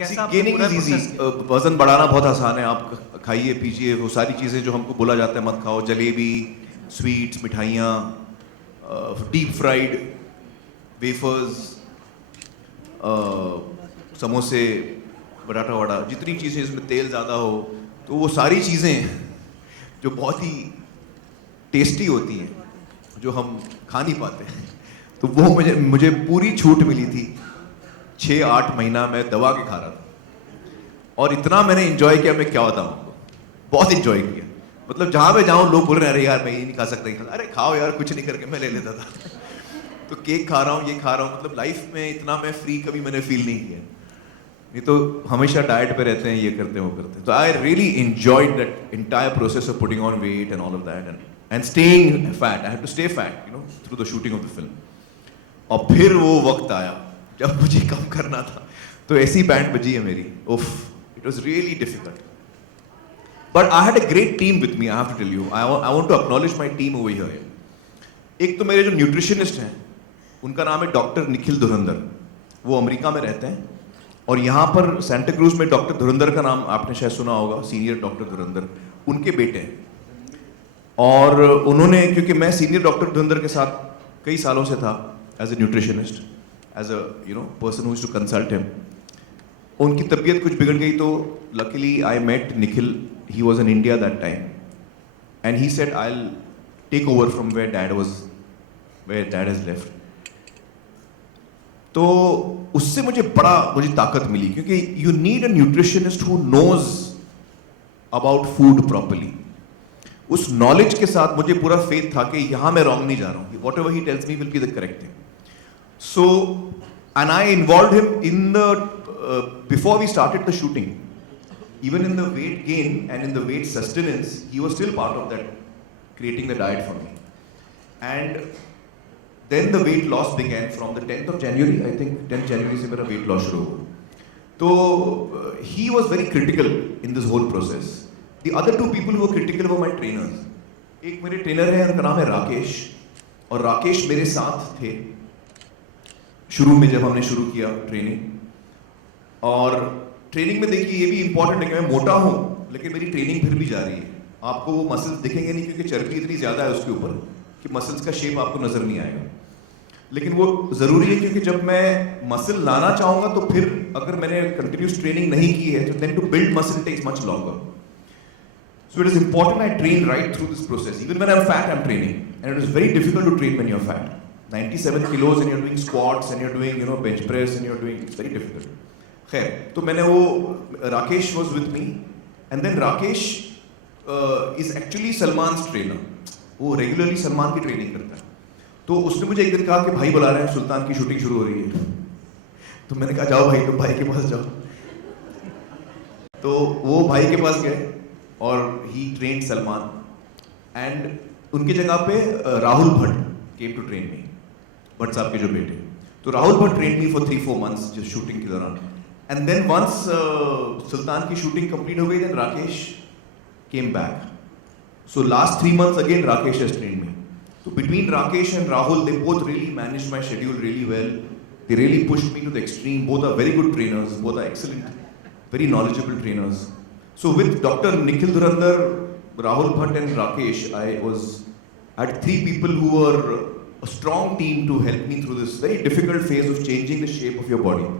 कैसा gaining is easy, वजन बढ़ाना बहुत आसान है, आप खाइए पीजिए वो सारी चीज़ें जो हमको बोला जाता है मत खाओ, जलेबी, स्वीट्स, मिठाइयाँ, डीप फ्राइड वेफर्स, समोसे, बटाटा वड़ा, जितनी चीज़ें इसमें तेल ज़्यादा हो, तो वो सारी चीज़ें जो बहुत ही टेस्टी होती हैं, जो हम खा नहीं पाते, तो वो मुझे मुझे पूरी छूट मिली थी। 6-8 महीना मैं दबा के खा रहा था, और इतना मैंने एंजॉय किया, मैं क्या बताऊँ आपको, बहुत एंजॉय किया। मतलब जहाँ पे जाऊँ लोग बोल रहे हैं अरे यार मैं ये नहीं खा सकता, अरे खाओ यार, कुछ नहीं करके मैं ले लेता था। तो केक खा रहा हूँ, ये खा रहा हूँ, मतलब लाइफ में इतना मैं फ्री कभी मैंने फील नहीं किया। नहीं तो हमेशा डाइट पे रहते हैं, ये करते हैं वो करते हैं। तो I really enjoyed that entire process of putting on weight and all of that and staying fat. I have to stay fat you know through the shooting of the film. और फिर वो वक्त आया जब मुझे कम करना था, तो ऐसी बैंड बजी है मेरी, उफ, it was really difficult, but I had a great team with me. I have to tell you, I want to acknowledge my team over here. एक तो मेरे जो न्यूट्रिशनिस्ट हैं, उनका नाम है डॉक्टर निखिल धुरंधर, वो अमेरिका में रहते हैं, और यहाँ पर सेंटा क्रूज में डॉक्टर धुरंधर का नाम आपने शायद सुना होगा, सीनियर डॉक्टर धुरंधर उनके बेटे हैं। और उन्होंने, क्योंकि मैं सीनियर डॉक्टर धुरंधर के साथ कई सालों से था as a nutritionist, as a person who used to consult him, उनकी तबीयत कुछ बिगड़ गई, तो luckily I met Nikhil, he was in India that time, and he said I will take over from where dad has left. तो उससे मुझे ताकत मिली, क्योंकि you need a nutritionist who knows about food properly. उस नॉलेज के साथ मुझे पूरा फेथ था कि यहाँ मैं रॉन्ग नहीं जा रहा हूँ, whatever he tells me will be the correct thing. So and I involve him in the before we started the shooting, even in the weight gain and in the weight sustenance, he was still part of that, creating the diet for me. And then the weight loss began from the 10th of January, I think 10th January से मेरा weight loss शुरू हुआ। तो he was very critical in this whole process. The other two people who were critical were my trainers. एक मेरे trainer हैं, उनका नाम है राकेश, और राकेश मेरे साथ थे शुरू में जब हमने शुरू किया ट्रेनिंग। और ट्रेनिंग में देखिए ये भी इंपॉर्टेंट है कि मैं मोटा हूँ, लेकिन मेरी ट्रेनिंग फिर भी जा रही है। आपको वो मसल्स दिखेंगे नहीं, क्योंकि चर्बी इतनी ज़्यादा है उसके ऊपर कि मसल्स का शेप आपको नज़र नहीं आएगा, लेकिन वो ज़रूरी है, क्योंकि जब मैं मसल लाना चाहूँगा तो फिर अगर मैंने कंटिन्यूस ट्रेनिंग नहीं की है, तो then to build muscle takes much longer. So it is important I train right through this process. Even when I am fat I am training, and it is very difficult to train when you are fat. 97 kilos and you're doing squats and you're doing bench press and you're doing, it's very difficult. खैर, तो मैंने वो, Rakesh was with me, and then Rakesh is actually Salman trainer, वो regularly Salman की training करता है। तो उसने मुझे एक दिन कहा कि भाई बुला रहे हैं, सुल्तान की शूटिंग शुरू हो रही है। तो मैंने कहा जाओ भाई, तुम भाई के पास जाओ। तो वो भाई के पास गए और ही ट्रेन सलमान, एंड उनकी जगह पे Rahul Bhatt came to train me, Bhatt साहब के जो बेटे। तो Rahul Bhatt train me for 3-4 months जो शूटिंग के दौरान। And then once सुल्तान की शूटिंग कंप्लीट हो गई, then Rakesh came back. So last 3 months again Rakesh has trained me. So between Rakesh and Rahul, they both really managed my schedule really well. They really pushed me to the extreme. Both are very good trainers. Both are excellent, very knowledgeable trainers. So with Dr. Nikhil Dhurandhar, Rahul Bhatt and Rakesh, I had 3 people who were a strong team to help me through this very difficult phase of changing the shape of your body.